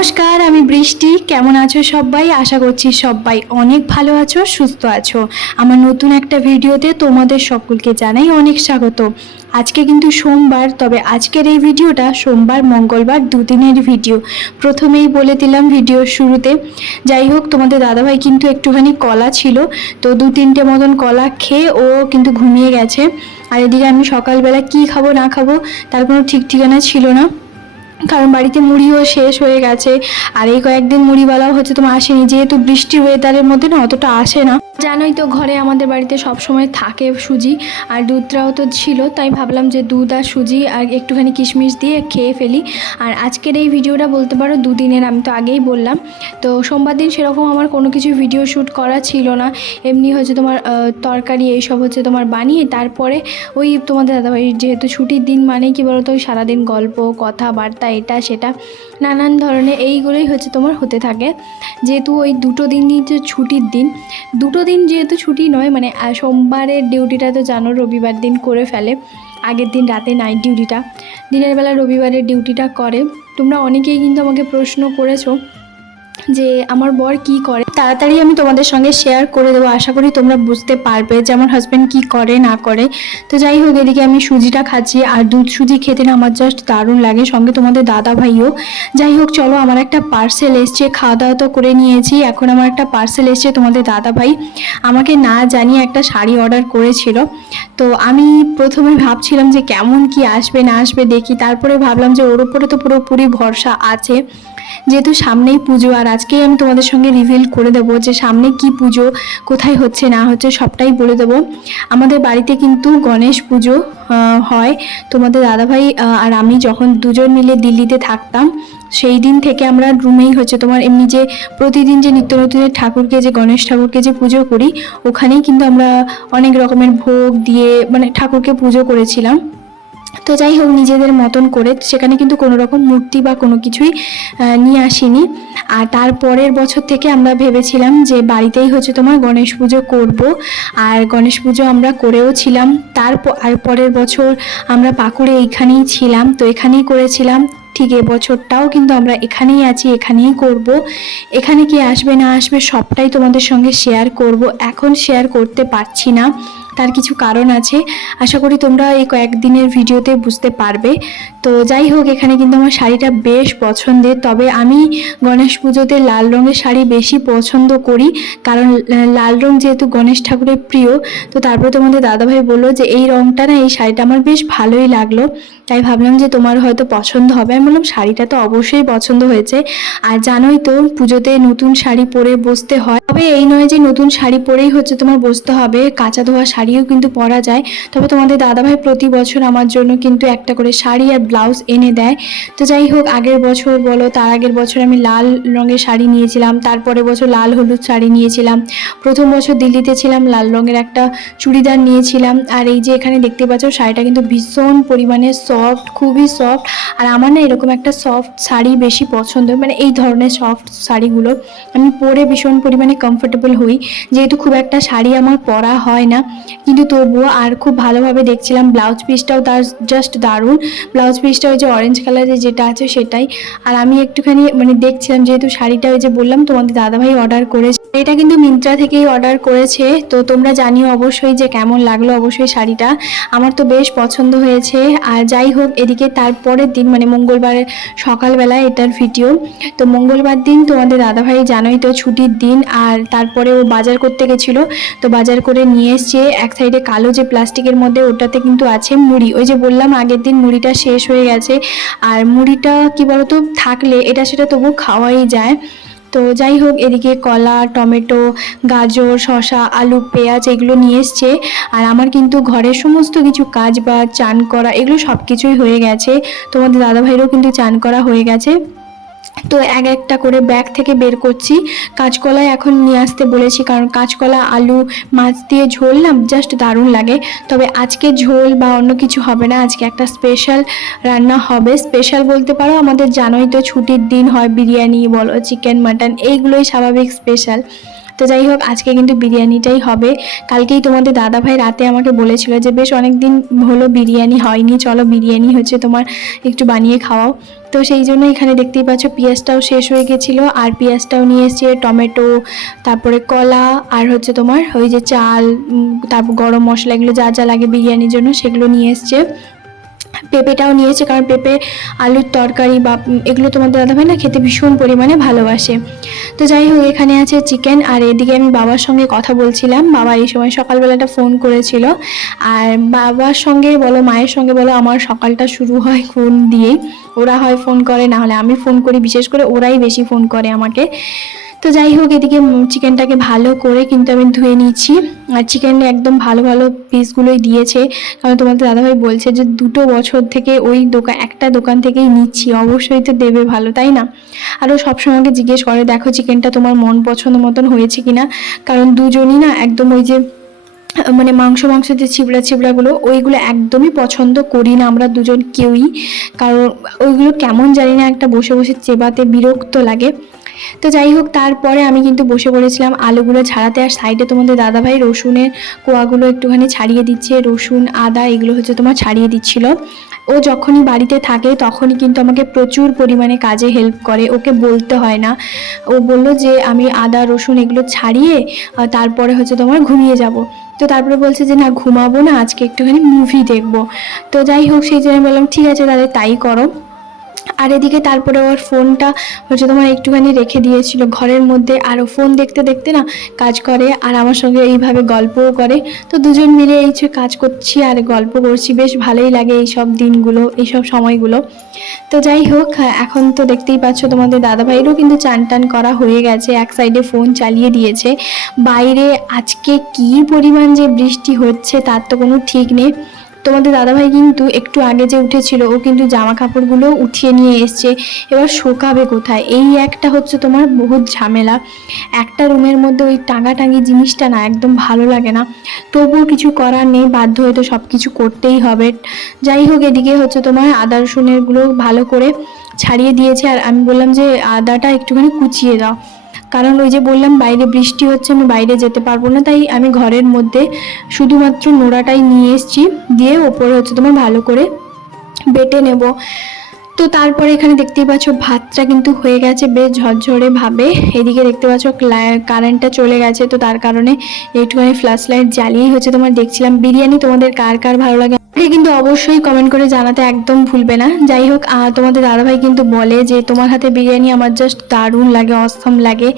নমস্কার, আমি বৃষ্টি। কেমন আছো সবাই? আশা করছি সবাই অনেক ভালো আছো, সুস্থ আছো। আমার নতুন একটা ভিডিওতে তোমাদের সকলকে জানাই অনেক স্বাগত। আজকে কিন্তু সোমবার, তবে আজকের এই ভিডিওটা সোমবার, মঙ্গলবার দুদিনের ভিডিও। প্রথমেই বলে দিলাম ভিডিওর শুরুতে। যাই হোক, তোমাদের দাদাভাই কিন্তু একটুখানি কলা ছিল, তো দু তিনটে মতন কলা খেয়ে ও কিন্তু ঘুমিয়ে গেছে। আর এদিকে আমি সকালবেলা কি খাব না খাব, তার কোনো ঠিক ঠিকানা ছিল না। কারণ বাড়িতে মুড়িও শেষ হয়ে গেছে। আর এই কয়েকদিন মুড়িওয়ালাও হচ্ছে তোমার আসেনি। যেহেতু বৃষ্টি ওয়েদারের মধ্যে না অতটা আসে না। জানোই তো ঘরে আমাদের বাড়িতে সব সময় থাকে সুজি আর দুধটাও তো ছিল, তাই ভাবলাম যে দুধ আর সুজি আর একটুখানি কিশমিশ দিয়ে খেয়ে ফেলি। আর আজকের এই ভিডিওটা বলতে পারো দুদিনের, আমি তো আগেই বললাম। তো সোমবার দিন সেরকম আমার কোনো কিছু ভিডিও শ্যুট করা ছিল না। এমনি হচ্ছে তোমার তরকারি এইসব হচ্ছে তোমার বানিয়ে তারপরে ওই তোমাদের দাদাভাই যেহেতু ছুটির দিন মানে কি বলতো, ওই সারাদিন গল্প, কথাবার্তা, এটা, সেটা, নানান ধরনের এইগুলোই হচ্ছে তোমার হতে থাকে। যেহেতু ওই দুটো দিনই যে ছুটির দিন, দুটো দিন যেহেতু ছুটি নয় মানে সোমবারের ডিউটিটা তো জানো, রবিবার দিন করে ফেলে। আগের দিন রাতে নাইট ডিউটিটা দিনের বেলা রবিবারের ডিউটিটা করে। তোমরা অনেকেই কিন্তু আমাকে প্রশ্ন করেছ যে আমার বর কি করে, তাড়াতাড়ি আমি তোমাদের সঙ্গে শেয়ার করে দেবো। আশা করি তোমরা বুঝতে পারবে যে আমার হাজব্যান্ড কি করে, না করে। তো যাই হোক, এদিকে আমি সুজিটা খাচ্ছি আর দুধ সুজি খেতে না আমার জাস্ট দারুণ লাগে। সঙ্গে তোমাদের দাদা ভাইও। যাই হোক, চলো আমার একটা পার্সেল এসছে, খাওয়া দাওয়া তো করে নিয়েছি। এখন আমার একটা পার্সেল এসছে তোমাদের দাদা ভাই। আমাকে না জানিয়ে একটা শাড়ি অর্ডার করেছিল। তো আমি প্রথমে ভাবছিলাম যে কেমন কি আসবে, না আসবে দেখি। তারপরে ভাবলাম যে ওর উপরে তো পুরোপুরি ভরসা আছে। যেহেতু সামনেই পুজো, আর আজকেই আমি তোমাদের সঙ্গে রিভিল করে দেবো যে সামনে কি পুজো, কোথায় হচ্ছে, না হচ্ছে, সবটাই বলে দেবো। আমাদের বাড়িতে কিন্তু গণেশ পুজো হয়। তোমাদের দাদাভাই আর আমি যখন দুজন মিলে দিল্লিতে থাকতাম, সেই দিন থেকে আমরা রুমেই হচ্ছে তোমার এমনি যে প্রতিদিন যে নিত্য নতুনের ঠাকুরকে, যে গণেশ ঠাকুরকে যে পুজো করি, ওখানেই কিন্তু আমরা অনেক রকমের ভোগ দিয়ে মানে ঠাকুরকে পুজো করেছিলাম। তো যাই হোক, নিজেদের মতন করে সেখানে কিন্তু কোনো রকম মূর্তি বা কোনো কিছুই নিয়ে আসিনি। আর তারপরের বছর থেকে আমরা ভেবেছিলাম যে বাড়িতেই হচ্ছে তোমার গণেশ পুজো করব। আর গণেশ পুজো আমরা করেও ছিলাম। তার প- আর পরের বছর আমরা পাকুড়ে এইখানেই ছিলাম। তো এখানেই করেছিলাম। ঠিক এবছরটাও কিন্তু আমরা এখানেই আছি, এখানেই করব। এখানে কি আসবে না আসবে সবটাই তোমাদের সঙ্গে শেয়ার করব। এখন শেয়ার করতে পারছি না। তার কিছু কারণ আছে। আশা করি তোমরা এই কয়েকদিনের ভিডিওতে বুঝতে পারবে। তো যাই হোক, এখানে কিন্তু আমার শাড়িটা বেশ পছন্দের। তবে আমি গণেশ পুজোতে লাল রঙের শাড়ি বেশি পছন্দ করি। কারণ লাল রং যেহেতু গণেশ ঠাকুরের প্রিয়, তো তারপরে তোমাদের দাদাভাই বলল যে, এই রংটা না, এই শাড়িটা আমার বেশ ভালোই লাগল। তাই ভাবলাম যে, তোমার হয়তো পছন্দ হবে। আমি বললাম, শাড়িটা তো অবশ্যই পছন্দ হয়েছে। আর জানোই তো, পুজোতে নতুন শাড়ি পরে বসতে হয়। তবে এই নয় যে, নতুন শাড়ি পরেই হচ্ছে তোমার বসতে হবে। কাঁচা ধোয়া শাড়িও কিন্তু পরা যায়। তবে তোমাদের দাদাভাই প্রতি বছর আমার জন্য কিন্তু একটা করে শাড়ি আর ব্লাউজ এনে দেয়। তো যাই হোক, আগের বছর বলো, তার আগের বছর আমি লাল রঙের শাড়ি নিয়েছিলাম তারপরে বছর লাল হলুদ শাড়ি নিয়েছিলাম। প্রথম বছর দিল্লিতে ছিলাম, লাল রঙের একটা চুড়িদার নিয়েছিলাম। আর এই যে এখানে দেখতে পাচ্ছ, শাড়িটা কিন্তু ভীষণ পরিমাণে সফট খুবই সফট আর আমার না এরকম একটা সফট শাড়ি বেশি পছন্দ মানে এই ধরনের সফট শাড়িগুলো আমি পরে ভীষণ পরিমাণে কমফোর্টেবল হই। যেহেতু খুব একটা শাড়ি আমার পরা হয় না। কিন্তু তবুও আর খুব ভালোভাবে দেখছিলাম ব্লাউজ পিসটাও তার জাস্ট দারুণ। ব্লাউজ পিসটা ওই যে অরেঞ্জ কালারের যেটা আছে সেটাই। আর আমি একটুখানি মানে দেখছিলাম, যেহেতু শাড়িটা ওই যে বললাম তোমাদের দাদাভাই অর্ডার করেছে। এটা কিন্তু মিন্ত্রা থেকেই অর্ডার করেছে, তো তোমরা জানিও অবশ্যই যে কেমন লাগল অবশ্যই শাড়িটা। আমার তো বেশ পছন্দ হয়েছে, আর যাই হোক, এদিকে তারপরের দিন মানে মঙ্গলবারের সকালবেলা এটার ভিডিও তো মঙ্গলবার দিন তোমাদের দাদাভাই জানোই তো ছুটির দিন, আর তারপরে ও বাজার করতে গেছিল। তো বাজার করে নিয়ে এসছে, এক সাইডে কালো যে প্লাস্টিকের মধ্যে, ওটাতে কিন্তু আছে মুড়ি। ওই যে বললাম, আগের দিন মুড়িটা শেষ হয়ে গেছে। আর মুড়িটা কি বলতো, থাকলে এটা সেটা তবু খাওয়াই যায়। তো যাই হোক, এদিকে কলা, টমেটো, গাজর শশা আলু, পেঁয়াজ এগুলো নিয়ে এসছে। আর আমার কিন্তু ঘরের সমস্ত কিছু কাজ বা চান করা এগুলো সব কিছুই হয়ে গেছে। তোমাদের দাদাভাইরও কিন্তু চান করা হয়ে গেছে। তো এক একটা করে ব্যাগ থেকে বের করছি। কাঁচকলাই এখন নিয়ে আসতে বলেছি, কারণ কাঁচকলা, আলু, মাছ দিয়ে ঝোল না জাস্ট দারুণ লাগে। তবে আজকে ঝোল বা অন্য কিছু হবে না, আজকে একটা স্পেশাল রান্না হবে। স্পেশাল বলতে পারো আমাদের জানোই তো ছুটির দিন হয়, বিরিয়ানি বলো চিকেন মাটন এইগুলোই স্বাভাবিক স্পেশাল তো যাই হোক, আজকে কিন্তু বিরিয়ানিটাই হবে। কালকেই তোমাদের দাদা ভাই রাতে আমাকে বলেছিল যে, বেশ অনেক দিন হলো বিরিয়ানি হয়নি, চলো বিরিয়ানি হচ্ছে তোমার একটু বানিয়ে খাওয়াও। তো সেই জন্য এখানে দেখতেই পাচ্ছ পেঁয়াজটাও শেষ হয়ে গেছিল, আর পেঁয়াজটাও নিয়ে এসছে টমেটো, তারপরে কলা, আর হচ্ছে তোমার ওই যে চাল তারপর গরম মশলা, এগুলো যা যা লাগে বিরিয়ানির জন্য সেগুলো নিয়ে এসছে। পেঁপেটাও নিয়েছে কারণ পেঁপে, আলুর তরকারি বা এগুলো তোমাদের দাদাভাই না খেতে ভীষণ পরিমাণে ভালোবাসে। তো যাই হোক, এখানে আছে চিকেন আর এদিকে আমি বাবার সঙ্গে কথা বলছিলাম। বাবা এই সময় সকালবেলাটা ফোন করেছিল। আর বাবার সঙ্গে বলো, মায়ের সঙ্গে বলো, আমার সকালটা শুরু হয় ফোন দিয়েই। ওরা হয় ফোন করে, না হলে আমি ফোন করি। বিশেষ করে ওরাই বেশি ফোন করে আমাকে। তো যাই হোক, এদিকে চিকেনটাকে ভালো করে কিন্তু আমি ধুয়ে নিচ্ছি আর চিকেন একদম ভালো ভালো পিসগুলোই দিয়েছে। কারণ তোমাদের দাদাভাই বলছে যে দুটো বছর থেকে ওই দোকান, একটা দোকান থেকেই নিচ্ছি। অবশ্যই তো দেবে ভালো, তাই না? আরও সবসময় আমাকে জিজ্ঞেস করে, দেখো চিকেনটা তোমার মন পছন্দ মতন হয়েছে কিনা? কারণ দুজনই না একদম ওই যে মানে মাংস মাংস যে চিবড়া চিবড়াগুলো ওইগুলো একদমই পছন্দ করি না আমরা দুজন কেউই। কারণ ওইগুলো কেমন জানি না একটা বসে বসে চেবাতে বিরক্ত লাগে। তো যাই হোক তারপরে আমি কিন্তু বসে পড়েছিলাম আলুগুলো ছাড়াতে। আর সাইডে তোমাদের দাদাভাই রসুনের কোয়াগুলো একটুখানি ছাড়িয়ে দিচ্ছে, রসুন, আদা, এগুলো হচ্ছে তোমার ছাড়িয়ে দিচ্ছিল। ও যখনই বাড়িতে থাকে তখনই কিন্তু আমাকে প্রচুর পরিমাণে কাজে হেল্প করে, ওকে বলতে হয় না। ও বলল যে, আমি আদা, রসুন এগুলো ছাড়িয়ে তারপরে হচ্ছে তোমার ঘুমিয়ে যাব। তো তারপরে বলছে যে, না, ঘুমাবো না, আজকে একটুখানি মুভি দেখব। তো যাই হোক সেই জন্য বললাম, ঠিক আছে, তাহলে তাই করো। আর এদিকে তারপরে ওর ফোনটা হচ্ছে তোমার একটুখানি রেখে দিয়েছিল। ঘরের মধ্যে আর ও ফোন দেখতে দেখতে না কাজ করে আর আমার সঙ্গে এইভাবে গল্পও করে। তো দুজন মিলে এই যে কাজ করছি আর গল্প করছি, বেশ ভালোই লাগে এই সব দিনগুলো এই সব সময়গুলো। তো যাই হোক, এখন তো দেখতেই পাচ্ছ তোমাদের দাদাভাইয়েরও কিন্তু চান টান করা হয়ে গেছে, এক সাইডে ফোন চালিয়ে দিয়েছে। বাইরে আজকে কী পরিমাণ যে বৃষ্টি হচ্ছে তার তো কোনো ঠিক নেই। তোমাদের দাদাভাই কিন্তু একটু আগে যে উঠেছিল, ও কিন্তু জামা কাপড়গুলো উঠিয়ে নিয়ে এসছে। এবার শোকাবে কোথায়? এই একটা হচ্ছে তোমার বহুত ঝামেলা। একটা রুমের মধ্যে ওই টাঙাটাঙি জিনিসটা না একদম ভালো লাগে না। তবুও কিছু করার নেই, বাধ্য হয়ে তো সব কিছু করতেই হবে। যাই হোক, এদিকে হচ্ছে তোমার আদা রসুনেরগুলো ভালো করে ছাড়িয়ে দিয়েছে। আর আমি বললাম যে, আদাটা একটুখানি কুচিয়ে দাও। কারণ ওই যে বললাম, বাইরে বৃষ্টি হচ্ছে, আমি বাইরে যেতে পারব না, তাই আমি ঘরের মধ্যে শুধুমাত্র নোড়াটাই নিয়ে এসেছি, দিয়ে ওপরে হচ্ছে তোমার ভালো করে বেটে নেব। তো তারপরে এখানে দেখতেই পাচ্ছ ভাতটা কিন্তু হয়ে গেছে বেশ ঝরঝরে ভাবে। এদিকে দেখতে পাচ্ছ কারেন্টটা চলে গেছে, তো তার কারণে একটুখানি ফ্ল্যাশ লাইট জ্বালিয়েই হচ্ছে তোমার দেখছিলাম। বিরিয়ানি তোমাদের কার কার ভালো লাগে? কিন্তু অবশ্যই কমেন্ট করে জানাতে একদম ভুলবে না। যাই হোক তোমাদের দাদাভাই কিন্তু বলে যে, তোমার হাতে বিরিয়ানি আমার জাস্ট দারুণ লাগে অসম লাগে।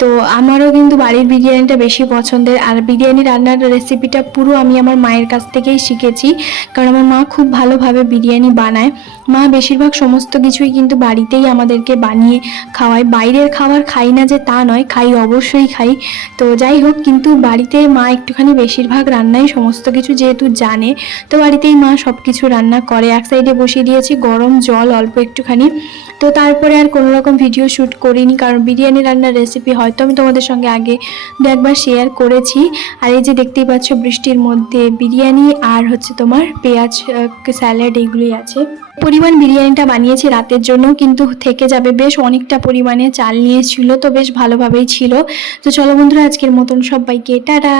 তো আমারও কিন্তু বাড়ির বিরিয়ানিটা বেশি পছন্দের। আর বিরিয়ানি রান্নার রেসিপিটা পুরো আমি আমার মায়ের কাছ থেকেই শিখেছি। কারণ আমার মা খুব ভালোভাবে বিরিয়ানি বানায়। মা বেশিরভাগ সমস্ত কিছুই কিন্তু বাড়িতেই আমাদেরকে বানিয়ে খাওয়ায়। বাইরের খাবার খাই না যে তা নয়, খাই অবশ্যই খাই। তো যাই হোক, কিন্তু বাড়িতে মা একটুখানি বেশিরভাগ রান্নাই সমস্ত কিছু যেহেতু জানে, তো বাড়িতেই মা সব কিছু রান্না করে, এক সাইডে বসিয়ে দিয়েছি, গরম জল অল্প একটুখানি। তো তারপরে আর কোনো রকম ভিডিও শ্যুট করিনি, কারণ বিরিয়ানি রান্নার রেসিপি হয়তো আমি তোমাদের সঙ্গে আগে দু একবার শেয়ার করেছি। আর এই যে দেখতেই পাচ্ছ বৃষ্টির মধ্যে বিরিয়ানি আর হচ্ছে তোমার পেঁয়াজ স্যালাড এগুলোই আছে। পরিমাণ বিরিয়ানিটা বানিয়েছি রাতের জন্য, কিন্তু থেকে যাবে বেশ অনেকটা পরিমাণে চাল নিয়েছিল, তো বেশ ভালোভাবেই ছিল। তো চলো বন্ধুরা, আজকের মতন সবাইকে টাটা।